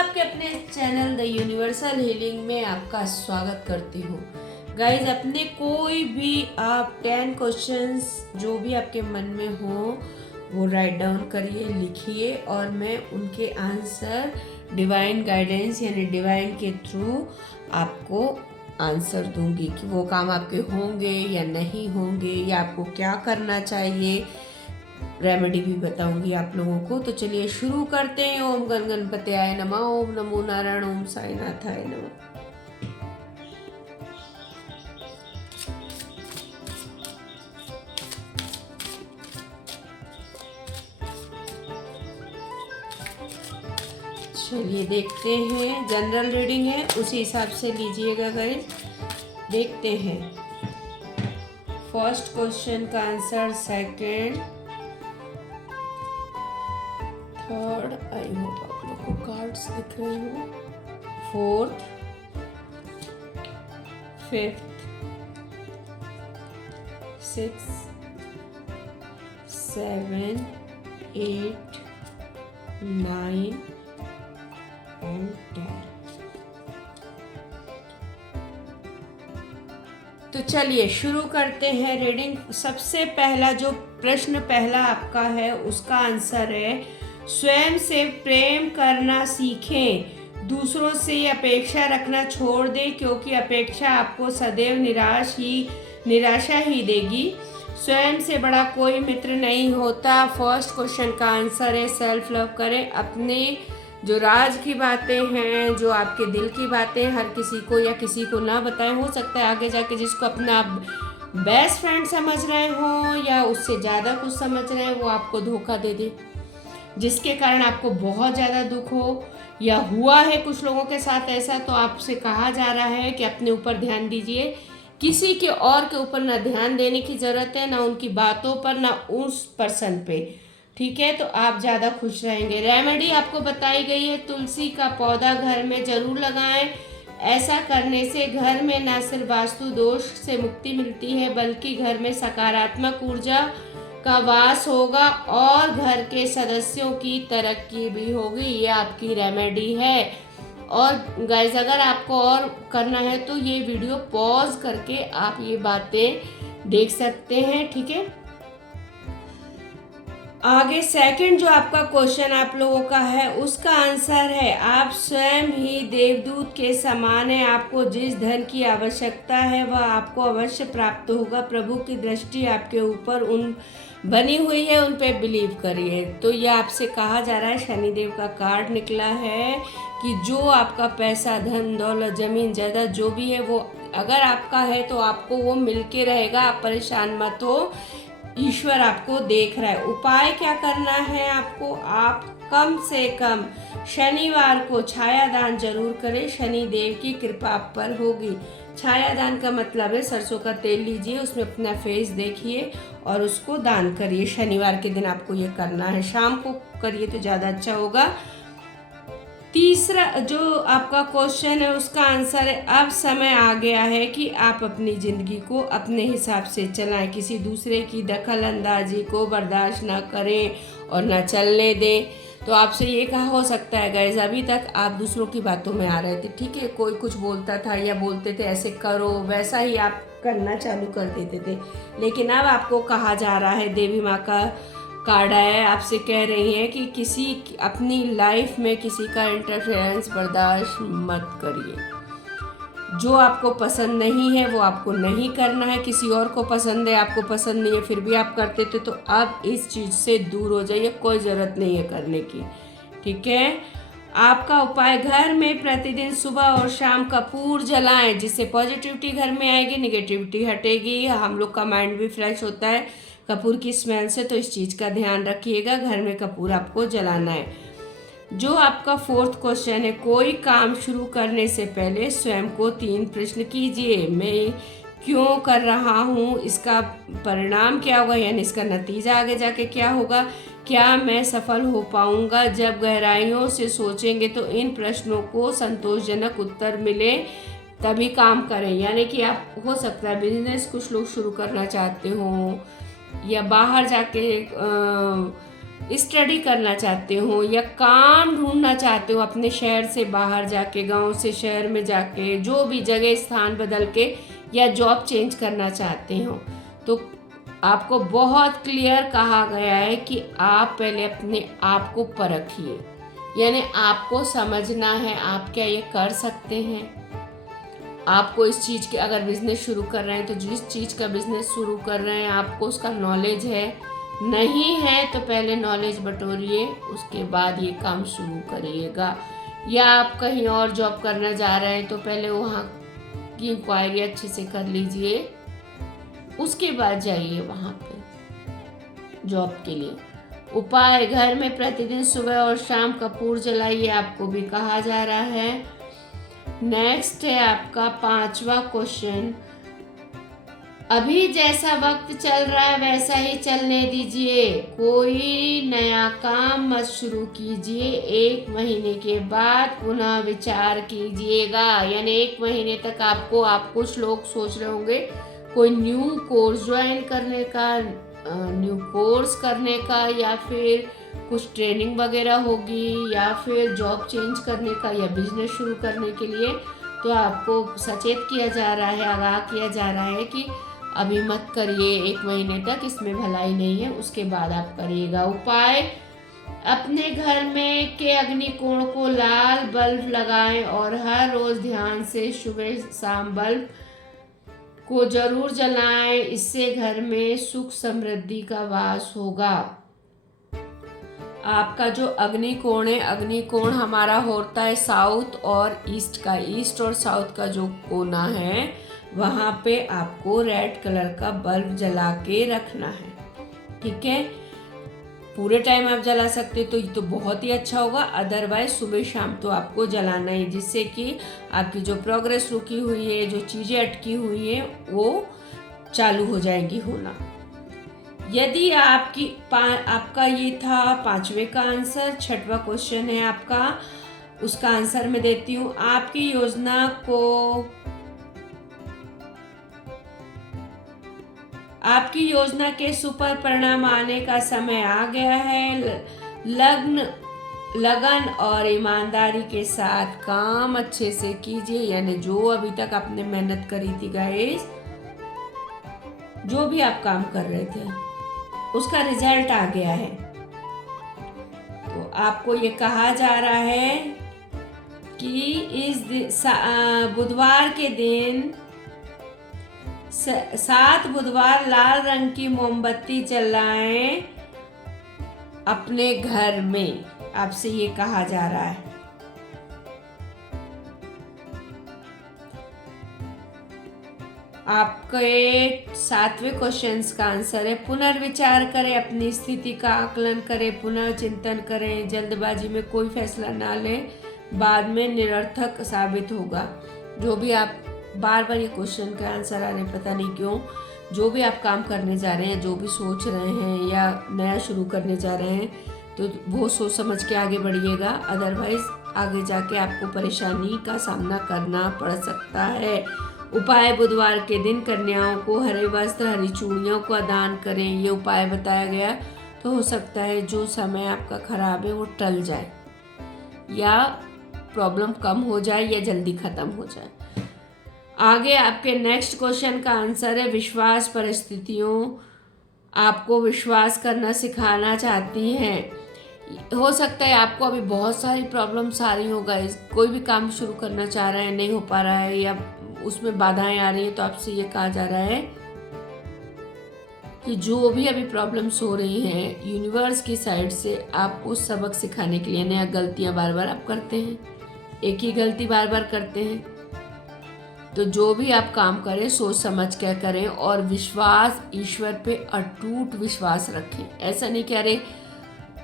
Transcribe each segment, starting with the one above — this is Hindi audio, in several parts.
आपके अपने चैनल द यूनिवर्सल हीलिंग में आपका स्वागत करती हूँ। गाइज, अपने कोई भी आप 10 क्वेश्चंस जो भी आपके मन में हो वो राइट डाउन करिए, लिखिए और मैं उनके आंसर डिवाइन गाइडेंस यानी डिवाइन के थ्रू आपको आंसर दूंगी कि वो काम आपके होंगे या नहीं होंगे या आपको क्या करना चाहिए। रेमेडी भी बताऊंगी आप लोगों को। तो चलिए शुरू करते हैं। ओम गण गणपत्याय नमः, ओम नमो नारायण, ओम साईनाथाय नमः। चलिए देखते हैं, जनरल रीडिंग है उसी हिसाब से लीजिएगा गाइस। देखते हैं फर्स्ट क्वेश्चन का answer, second, third, I hope आप लोग को कार्ड्स दिख रहे हो, फोर्थ, फिफ्थ, सिक्स, 7, 8, 9 एंड 10। तो चलिए शुरू करते हैं रीडिंग। सबसे पहला जो प्रश्न पहला आपका है उसका आंसर है, स्वयं से प्रेम करना सीखें, दूसरों से अपेक्षा रखना छोड़ दें क्योंकि अपेक्षा आपको सदैव निराशा ही देगी। स्वयं से बड़ा कोई मित्र नहीं होता। फर्स्ट क्वेश्चन का आंसर है, सेल्फ लव करें। अपने जो राज की बातें हैं, जो आपके दिल की बातें हर किसी को या किसी को ना बताएं। हो सकता है आगे जाके जिसको अपना बेस्ट फ्रेंड समझ रहे हो या उससे ज़्यादा कुछ समझ रहे हैं वो आपको धोखा दे दे, जिसके कारण आपको बहुत ज़्यादा दुख हो या हुआ है कुछ लोगों के साथ ऐसा। तो आपसे कहा जा रहा है कि अपने ऊपर ध्यान दीजिए, किसी के और के ऊपर ना ध्यान देने की ज़रूरत है, ना उनकी बातों पर, ना उस पर्सन पे। ठीक है, तो आप ज़्यादा खुश रहेंगे। रेमेडी आपको बताई गई है, तुलसी का पौधा घर में जरूर लगाएं। ऐसा करने से घर में न सिर्फ वास्तु दोष से मुक्ति मिलती है बल्कि घर में सकारात्मक ऊर्जा का वास होगा और घर के सदस्यों की तरक्की भी होगी। ये आपकी रेमेडी है। और गाइस, अगर आपको और करना है तो ये वीडियो पॉज करके आप ये बातें देख सकते हैं। ठीक है, आगे सेकंड जो आपका क्वेश्चन आप लोगों का है उसका आंसर है, आप स्वयं ही देवदूत के समान है। आपको जिस धन की आवश्यकता है वह आपको अवश्य प्राप्त होगा। प्रभु की दृष्टि आपके ऊपर उन बनी हुई है, उन पे बिलीव करिए। तो ये आपसे कहा जा रहा है, शनिदेव का कार्ड निकला है कि जो आपका पैसा, धन दौलत, जमीन जायदाद जो भी है वो अगर आपका है तो आपको वो मिलके रहेगा। आप परेशान मत हो, ईश्वर आपको देख रहा है। उपाय क्या करना है आपको, आप कम से कम शनिवार को छाया दान जरूर करें, शनि देव की कृपा आप पर होगी। छाया दान का मतलब है सरसों का तेल लीजिए, उसमें अपना फेस देखिए और उसको दान करिए। शनिवार के दिन आपको ये करना है, शाम को करिए तो ज़्यादा अच्छा होगा। तीसरा जो आपका क्वेश्चन है उसका आंसर है, अब समय आ गया है कि आप अपनी ज़िंदगी को अपने हिसाब से चलाएं, किसी दूसरे की दखल अंदाजी को बर्दाश्त ना करें और ना चलने दें। तो आपसे ये कहा हो सकता है गाइस, अभी तक आप दूसरों की बातों में आ रहे थे। ठीक है, कोई कुछ बोलता था या बोलते थे ऐसे करो, वैसा ही आप करना चालू कर देते थे। लेकिन अब आपको कहा जा रहा है, देवी माँ का कार्ड है, आपसे कह रही है कि किसी अपनी लाइफ में किसी का इंटरफेरेंस बर्दाश्त मत करिए। जो आपको पसंद नहीं है वो आपको नहीं करना है। किसी और को पसंद है, आपको पसंद नहीं है फिर भी आप करते थे, तो अब इस चीज़ से दूर हो जाइए, कोई ज़रूरत नहीं है करने की। ठीक है, आपका उपाय, घर में प्रतिदिन सुबह और शाम कपूर जलाएं, जिससे पॉजिटिविटी घर में आएगी, निगेटिविटी हटेगी, हम लोग का माइंड भी फ्रेश होता है कपूर की स्मेल से। तो इस चीज़ का ध्यान रखिएगा, घर में कपूर आपको जलाना है। जो आपका फोर्थ क्वेश्चन है, कोई काम शुरू करने से पहले स्वयं को 3 प्रश्न कीजिए। मैं क्यों कर रहा हूँ, इसका परिणाम क्या होगा यानी इसका नतीजा आगे जाके क्या होगा, क्या मैं सफल हो पाऊंगा। जब गहराइयों से सोचेंगे तो इन प्रश्नों को संतोषजनक उत्तर मिले तभी काम करें। यानी कि आप, हो सकता है बिजनेस कुछ लोग शुरू करना चाहते हो या बाहर जाके स्टडी करना चाहते हो या काम ढूंढना चाहते हो अपने शहर से बाहर जाके, गांव से शहर में जाके, जो भी जगह स्थान बदल के या जॉब चेंज करना चाहते हो, तो आपको बहुत क्लियर कहा गया है कि आप पहले अपने आप को परखिए। यानी आपको समझना है आप क्या ये कर सकते हैं। आपको इस चीज़ के अगर बिजनेस शुरू कर रहे हैं तो जिस चीज़ का बिजनेस शुरू कर रहे हैं आपको उसका नॉलेज है, नहीं है तो पहले नॉलेज बटोरिए, उसके बाद ये काम शुरू करिएगा। या आप कहीं और जॉब करना जा रहे हैं तो पहले वहाँ की इंक्वायरी अच्छे से कर लीजिए, उसके बाद जाइए वहाँ पे जॉब के लिए। उपाय, घर में प्रतिदिन सुबह और शाम कपूर जलाइए, आपको भी कहा जा रहा है। नेक्स्ट है आपका 5वां क्वेश्चन, अभी जैसा वक्त चल रहा है वैसा ही चलने दीजिए, कोई नया काम मत शुरू कीजिए, 1 महीने के बाद पुनः विचार कीजिएगा। यानी 1 महीने तक आप कुछ लोग सोच रहे होंगे कोई न्यू कोर्स ज्वाइन करने का, न्यू कोर्स करने का, या फिर कुछ ट्रेनिंग वगैरह होगी, या फिर जॉब चेंज करने का, या बिजनेस शुरू करने के लिए। तो आपको सचेत किया जा रहा है, आगाह किया जा रहा है कि अभी मत करिए, 1 महीने तक इसमें भलाई नहीं है, उसके बाद आप करिएगा। उपाय, अपने घर में के अग्निकोण को लाल बल्ब लगाएं और हर रोज ध्यान से सुबह शाम बल्ब को जरूर जलाएं, इससे घर में सुख समृद्धि का वास होगा। आपका जो अग्निकोण है, अग्निकोण हमारा होता है साउथ और ईस्ट का, ईस्ट और साउथ का जो कोना है वहाँ पे आपको रेड कलर का बल्ब जला के रखना है। ठीक है, पूरे टाइम आप जला सकते तो ये तो बहुत ही अच्छा होगा, अदरवाइज सुबह शाम तो आपको जलाना ही, जिससे कि आपकी जो प्रोग्रेस रुकी हुई है, जो चीज़ें अटकी हुई है वो चालू हो जाएगी होना। यदि आपका ये था 5वें का आंसर। 6वां क्वेश्चन है आपका, उसका आंसर मैं देती हूँ। आपकी योजना के सुपर परिणाम आने का समय आ गया है। लगन और ईमानदारी के साथ काम अच्छे से कीजिए। यानी जो अभी तक आपने मेहनत करी थी गाइस, जो भी आप काम कर रहे थे उसका रिजल्ट आ गया है। तो आपको ये कहा जा रहा है कि इस बुधवार के दिन 7 बुधवार लाल रंग की मोमबत्ती जलाएं अपने घर में, आपसे ये कहा जा रहा है। आपके 7वें क्वेश्चन का आंसर है, पुनर्विचार करें, अपनी स्थिति का आकलन करें, पुनः चिंतन करें, जल्दबाजी में कोई फैसला ना लें, बाद में निरर्थक साबित होगा। जो भी आप बार बार ये क्वेश्चन का आंसर आ रहे हैं, पता नहीं क्यों। जो भी आप काम करने जा रहे हैं, जो भी सोच रहे हैं या नया शुरू करने जा रहे हैं, तो वो सोच समझ के आगे बढ़िएगा, अदरवाइज आगे जाके आपको परेशानी का सामना करना पड़ सकता है। उपाय, बुधवार के दिन कन्याओं को हरे वस्त्र, हरी चूड़ियों का दान करें, ये उपाय बताया गया। तो हो सकता है जो समय आपका खराब है वो टल जाए, या प्रॉब्लम कम हो जाए, या जल्दी खत्म हो जाए। आगे आपके नेक्स्ट क्वेश्चन का आंसर है, विश्वास परिस्थितियों आपको विश्वास करना सिखाना चाहती हैं। हो सकता है आपको अभी बहुत सारी प्रॉब्लम्स आ रही हो गाइस, कोई भी काम शुरू करना चाह रहे हैं, नहीं हो पा रहा है, या उसमें बाधाएं आ रही हैं, तो आपसे ये कहा जा रहा है कि जो भी अभी प्रॉब्लम्स हो रही हैं, यूनिवर्स की साइड से आपको सबक सिखाने के लिए। नया गलतियां बार बार आप करते हैं, एक ही गलती बार बार करते हैं, तो जो भी आप काम करें सोच समझ कर करें, और विश्वास, ईश्वर पे अटूट विश्वास रखें। ऐसा नहीं कि अरे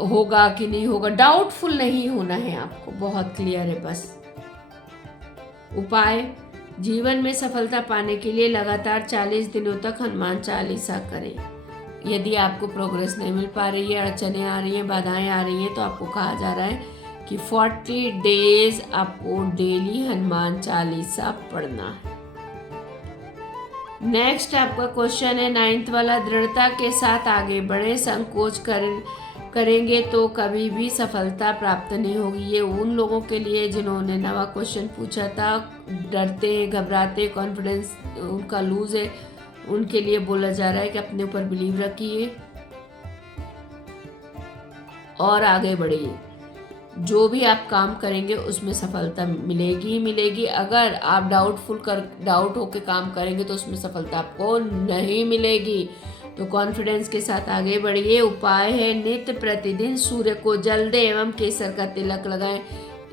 होगा कि नहीं होगा, डाउटफुल नहीं होना है आपको, बहुत क्लियर है बस। उपाय, जीवन में सफलता पाने के लिए लगातार 40 दिनों तक हनुमान चालीसा करें। यदि आपको प्रोग्रेस नहीं मिल पा रही है, अड़चने आ रही हैं, बाधाएं आ रही हैं, तो आपको कहा जा रहा है कि 40 डेज आपको डेली हनुमान चालीसा पढ़ना है। नेक्स्ट आपका क्वेश्चन है 9th वाला, दृढ़ता के साथ आगे बढ़े, संकोच करेंगे तो कभी भी सफलता प्राप्त नहीं होगी। ये उन लोगों के लिए जिन्होंने नवा क्वेश्चन पूछा था, डरते हैं, घबराते, कॉन्फिडेंस उनका लूज है, उनके लिए बोला जा रहा है कि अपने ऊपर बिलीव रखिए और आगे बढ़िए। जो भी आप काम करेंगे उसमें सफलता मिलेगी ही मिलेगी। अगर आप डाउट होकर काम करेंगे तो उसमें सफलता आपको नहीं मिलेगी। तो कॉन्फिडेंस के साथ आगे बढ़िए। उपाय है नित्य प्रतिदिन सूर्य को जल दें एवं केसर का तिलक लगाएं,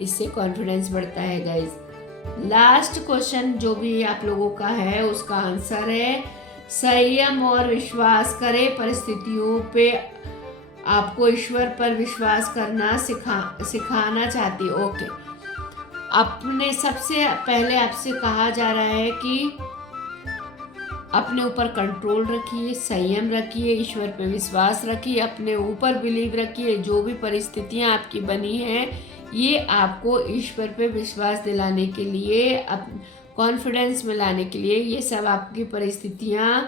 इससे कॉन्फिडेंस बढ़ता है गाइज। लास्ट क्वेश्चन जो भी आप लोगों का है उसका आंसर है संयम और विश्वास करें। परिस्थितियों पे आपको ईश्वर पर विश्वास करना सिखाना चाहती है। ओके, अपने सबसे पहले आपसे कहा जा रहा है कि अपने ऊपर कंट्रोल रखिए, संयम रखिए, ईश्वर पे विश्वास रखिए, अपने ऊपर बिलीव रखिए। जो भी परिस्थितियां आपकी बनी हैं ये आपको ईश्वर पे विश्वास दिलाने के लिए, कॉन्फिडेंस में लाने के लिए ये सब आपकी परिस्थितियां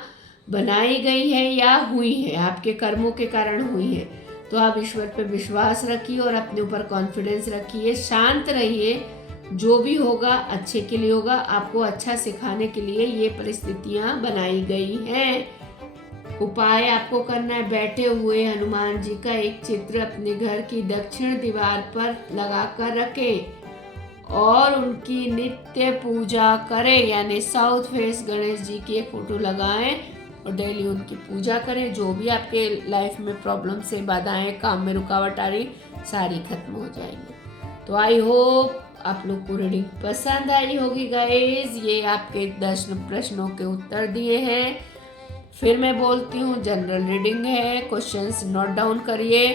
बनाई गई है या हुई है, आपके कर्मों के कारण हुई है। तो आप ईश्वर पे विश्वास रखिए और अपने ऊपर कॉन्फिडेंस रखिए, शांत रहिए। जो भी होगा अच्छे के लिए होगा, आपको अच्छा सिखाने के लिए ये परिस्थितियां बनाई गई हैं। उपाय आपको करना है, बैठे हुए हनुमान जी का एक चित्र अपने घर की दक्षिण दीवार पर लगाकर रखें और उनकी नित्य पूजा करें, यानी साउथ फेस गणेश जी की एक फोटो लगाएं और डेली उनकी पूजा करें। जो भी आपके लाइफ में प्रॉब्लम से बाधाएं, काम में रुकावट आ रही, सारी खत्म हो जाएंगी। तो आई होप आप लोग को रीडिंग पसंद आई होगी गाइज। ये आपके 10 प्रश्नों के उत्तर दिए हैं। फिर मैं बोलती हूँ जनरल रीडिंग है, क्वेश्चंस नोट डाउन करिए।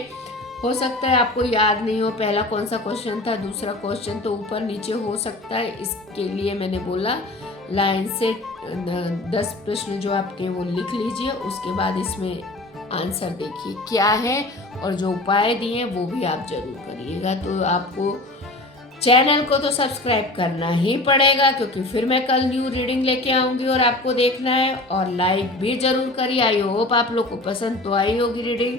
हो सकता है आपको याद नहीं हो पहला कौन सा क्वेश्चन था, दूसरा क्वेश्चन तो ऊपर नीचे हो सकता है, इसके लिए मैंने बोला लाइन से 10 प्रश्न जो आपके वो लिख लीजिए, उसके बाद इसमें आंसर देखिए क्या है और जो उपाय दिए वो भी आप जरूर करिएगा। तो आपको चैनल को तो सब्सक्राइब करना ही पड़ेगा क्योंकि फिर मैं कल न्यू रीडिंग लेके आऊँगी और आपको देखना है, और लाइक भी जरूर करिए। आई होप आप लोग को पसंद तो आई होगी रीडिंग,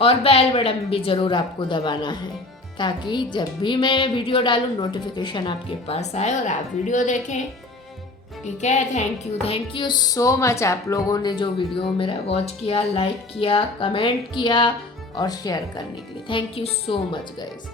और बेल बटन भी जरूर आपको दबाना है ताकि जब भी मैं वीडियो डालूं नोटिफिकेशन आपके पास आए और आप वीडियो देखें। ठीक है, थैंक यू सो मच आप लोगों ने जो वीडियो मेरा वॉच किया, लाइक किया, कमेंट किया और शेयर करने के लिए। Thank you so much guys.